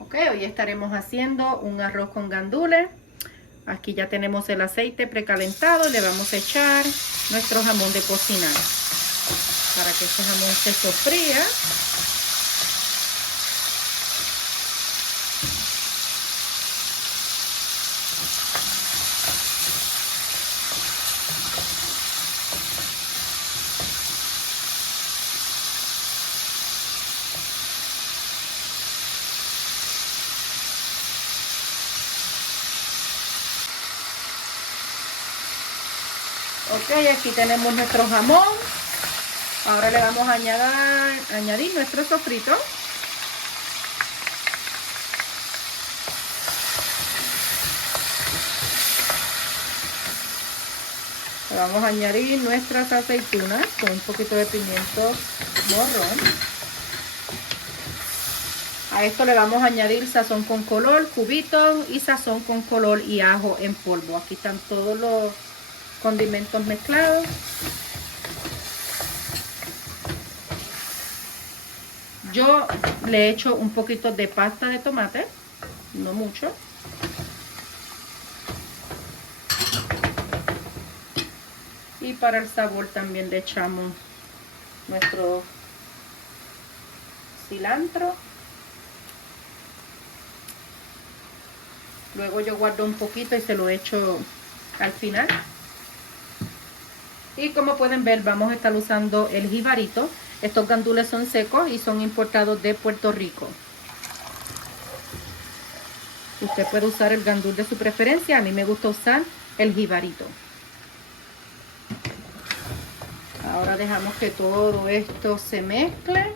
Ok, hoy estaremos haciendo un arroz con gandules. Aquí ya tenemos el aceite precalentado. Le vamos a echar nuestro jamón de cocinar para que este jamón se sofría. Ok, aquí tenemos nuestro jamón. Ahora le vamos a añadir nuestro sofrito. Le vamos a añadir nuestras aceitunas con un poquito de pimiento morrón. A esto le vamos a añadir sazón con color, cubito y sazón con color y ajo en polvo. Aquí están todos los condimentos mezclados. Yo le echo un poquito de pasta de tomate, no mucho. Y para el sabor también le echamos nuestro cilantro. Luego yo guardo un poquito y se lo echo al final. Y como pueden ver, vamos a estar usando el jibarito. Estos gandules son secos y son importados de Puerto Rico. Usted puede usar el gandul de su preferencia. A mí me gusta usar el jibarito. Ahora dejamos que todo esto se mezcle.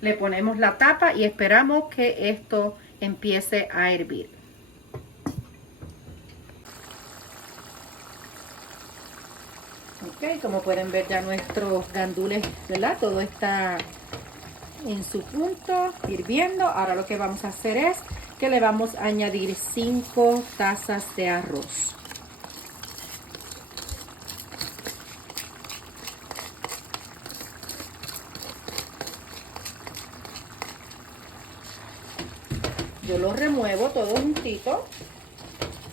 Le ponemos la tapa y esperamos que esto empiece a hervir. Ok, como pueden ver ya nuestros gandules, ¿verdad? Todo está en su punto, hirviendo. Ahora lo que vamos a hacer es que le vamos a añadir 5 tazas de arroz. Yo lo remuevo todo juntito.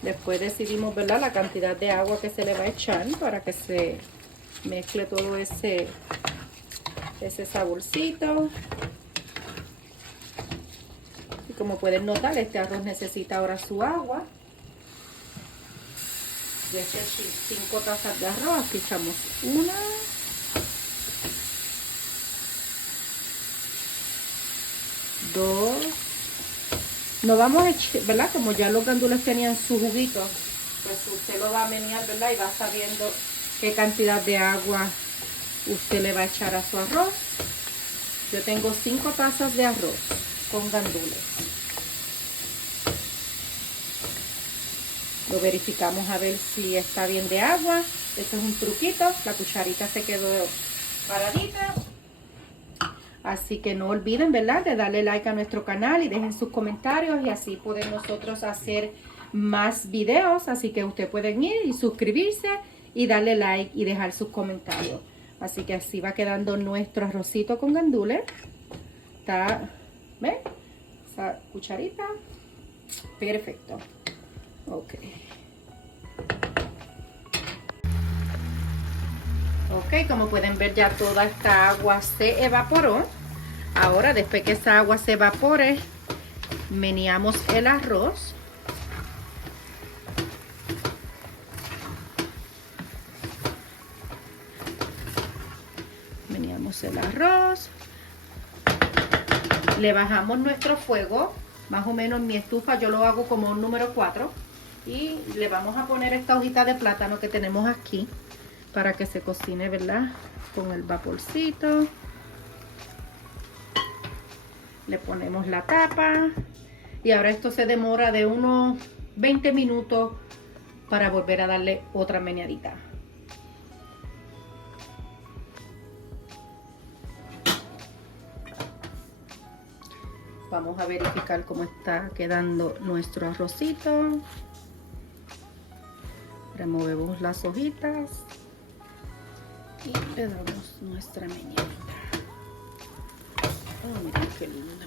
Después decidimos, ¿verdad?, la cantidad de agua que se le va a echar para que se mezcle todo ese saborcito. Y como pueden notar, este arroz necesita ahora su agua. Yo eché 5 tazas de arroz. Aquí echamos 1, 2. No vamos a echar, ¿verdad? Como ya los gandules tenían su juguito, pues usted lo va a menear, ¿verdad? Y va sabiendo qué cantidad de agua usted le va a echar a su arroz. Yo tengo 5 tazas de arroz con gandules. Lo verificamos a ver si está bien de agua. Esto es un truquito. La cucharita se quedó paradita. Así que no olviden, ¿verdad?, de darle like a nuestro canal y dejen sus comentarios y así poder nosotros hacer más videos. Así que ustedes pueden ir y suscribirse y darle like y dejar sus comentarios. Así que así va quedando nuestro arrocito con gandules. Está, ¿ven? Esa cucharita. Perfecto. Ok. Ok, como pueden ver ya toda esta agua se evaporó. Ahora, después que esa agua se evapore, meneamos el arroz. Meneamos el arroz. Le bajamos nuestro fuego. Más o menos mi estufa yo lo hago como un número 4. Y le vamos a poner esta hojita de plátano que tenemos aquí para que se cocine, ¿verdad?, con el vaporcito. Le ponemos la tapa y ahora esto se demora de unos 20 minutos para volver a darle otra meneadita. Vamos a verificar cómo está quedando nuestro arrocito. Removemos las hojitas y le damos nuestra meñita. Oh, miren qué linda.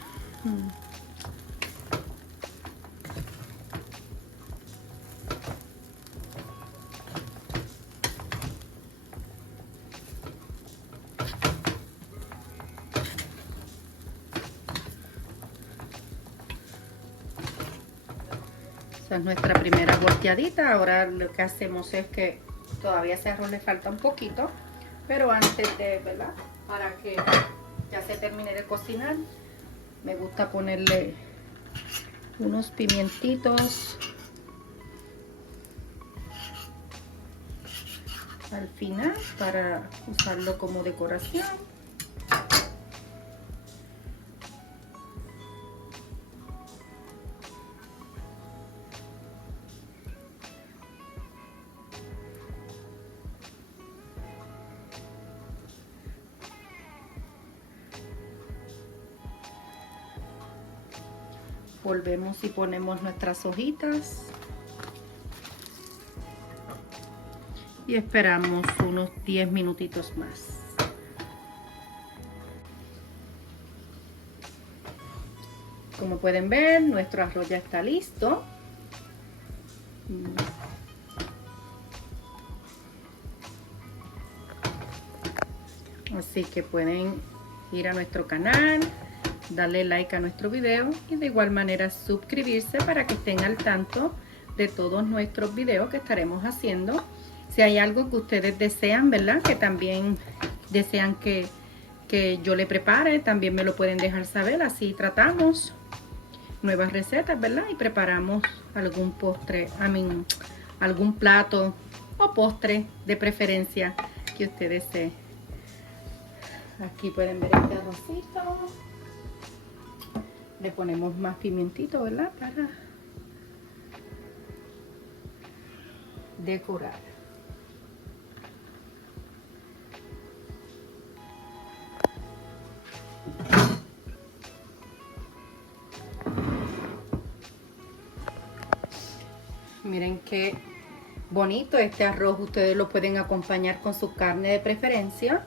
Esa es nuestra primera volteadita. Ahora lo que hacemos es que todavía a ese arroz le falta un poquito, pero antes de, ¿verdad? Para que ya se termine de cocinar, me gusta ponerle unos pimientitos al final para usarlo como decoración. Volvemos y ponemos nuestras hojitas y esperamos unos 10 minutitos más. Como pueden ver, nuestro arroz ya está listo. Así que pueden ir a nuestro canal, darle like a nuestro video y de igual manera suscribirse para que estén al tanto de todos nuestros videos que estaremos haciendo. Si hay algo que ustedes desean, ¿verdad? Que también desean que yo le prepare, también me lo pueden dejar saber. Así tratamos nuevas recetas, ¿verdad? Y preparamos algún postre, algún plato o postre de preferencia que ustedes deseen. Aquí pueden ver este arrocito. Le ponemos más pimientito, ¿verdad? Para decorar. Miren qué bonito este arroz. Ustedes lo pueden acompañar con su carne de preferencia.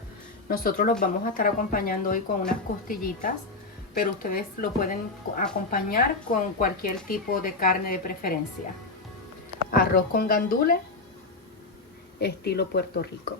Nosotros los vamos a estar acompañando hoy con unas costillitas, pero ustedes lo pueden acompañar con cualquier tipo de carne de preferencia. Arroz con gandules, estilo Puerto Rico.